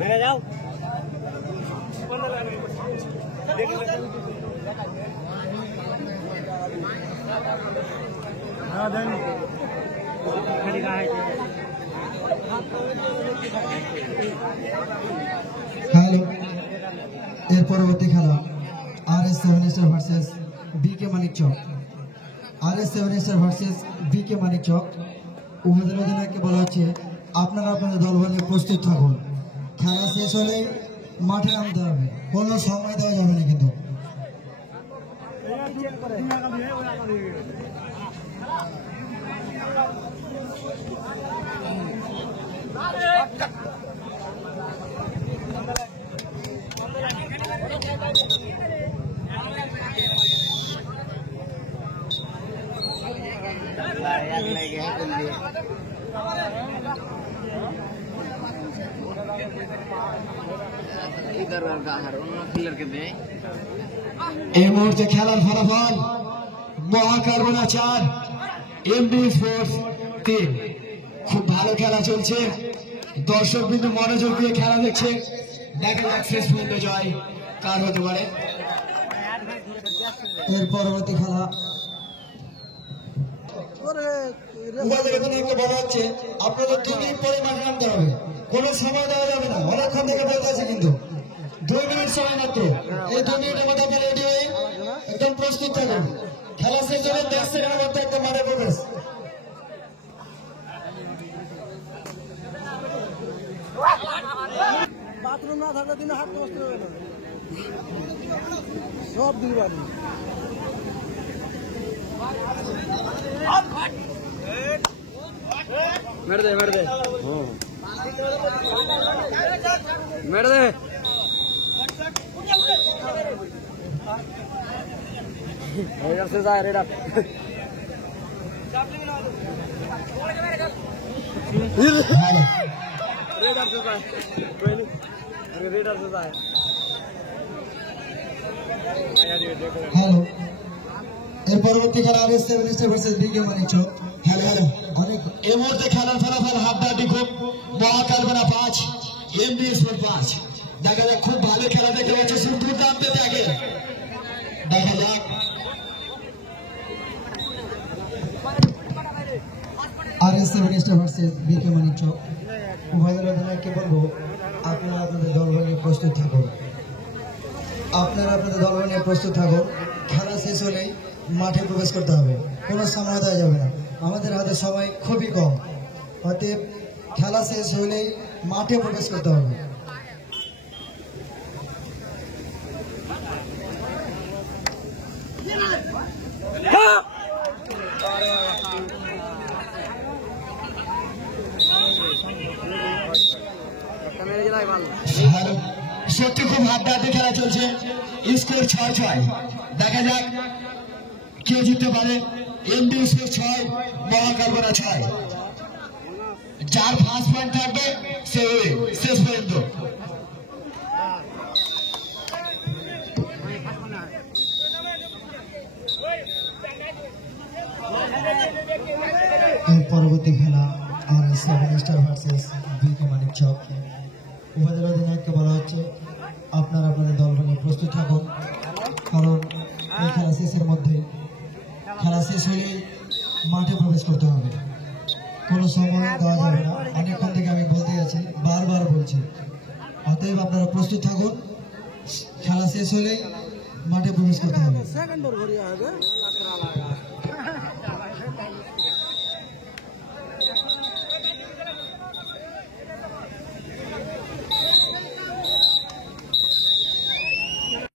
मैं जाओ হ্যালো, এর পরবর্তী খেলা RS7 স্টার ভার্সেস BK মানিক চক। RS7 স্টার ভার্সেস BK মানিক চক উভয়ের অধিনায়ককে বলা হচ্ছে আপনারা আপনাদের দল নিয়ে প্রস্তুত থাকুন। খেলা শেষ হলে মাঠে নামতে হবে, কোনো সময় দেওয়া যাবে না কিন্তু। এই মুহূর্তে খেলার ফলাফল মহাকারবানা 4 MD স্পোর্টস 3। খুব ভালো খেলা চলছে, দর্শক বিন্দু মনোযোগ দিয়ে খেলা দেখছে। দেখা যাক শেষ পর্যন্ত জয় কার হতে পারে। এর পরবর্তী খেলা বলা হচ্ছে আপনাদের 2 মিনিট পরে মাঠে নামতে হবে, কোনো সময় দেওয়া যাবে না। অনেকক্ষণ থেকে বলতে আছে কিন্তু 2 মিনিট সময় মাত্র। এই 2 মিনিটের মধ্যে আপনারা রেডি হয়ে একদম প্রস্তুত থাকুন। খেলা শেষ হলে 10 সেকেন্ডের মধ্যে একটা মাঠে প্রবেশ। বাথরুম না থাকলে দিনে হাত নষ্ট হবে না, সব দিন বাড়ি। मेरे दे मेरे दे रेडर से जा रेडर रेडर से जा रेडर से जा। হ্যালো, এর পরবর্তী খেলা RS7 স্টার ভার্সেস BK মানিক চক। হ্যালো হ্যালো, অনেক এই মুহূর্তে খেলার ফলাফল হাড্ডাহাড্ডি খুব। মহাকারবানা 5 MD স্পোর্ট 5। দেখা যাক, খুব ভালো খেলা দেখতে পাচ্ছে, সুন্দর নামতে থাকে। দেখা যাক RS7 স্টার ভার্সেস BK মানিক চক উভয়ের অধিনায়ককে বলবো আপনারা আপনাদের দল নিয়ে প্রস্তুত থাকুন। আপনারা আপনাদের দল নিয়ে প্রস্তুত থাকুন। খেলা শেষ হলেই মাঠে প্রবেশ করতে হবে, কোনো সময় দেওয়া যাবে না। আমাদের হাতে সময় খুবই কম, অতএব খেলা শেষ হলেই মাঠে প্রবেশ করতে হবে। সত্যি খুব হাড্ডাহাড্ডি খেলা চলছে, স্কোর 6-6। দেখা যাক কে জিততে পারে। MD sports 6 মহাকারবানা 6। যার ফার্স্ট পয়েন্ট থাকবে সে শেষ পর্যন্ত। পরবর্তী খেলা RS7 স্টার ভার্সেস BK মানিক চক। উভয়ের অধিনায়ককে বলা হচ্ছে আপনারা আপনাদের দল নিয়ে প্রস্তুত থাকুন, কারণ এই খেলা শেষের মধ্যে খেলা শেষ হলেই মাঠে প্রবেশ করতে হবে, কোনো সময় দেওয়া যাবে না। অনেকক্ষণ থেকে আমি বলতে আছি, বারবার বলছি, অতএব আপনারা প্রস্তুত থাকুন। খেলা শেষ হলেই মাঠে প্রবেশ করতে হবে।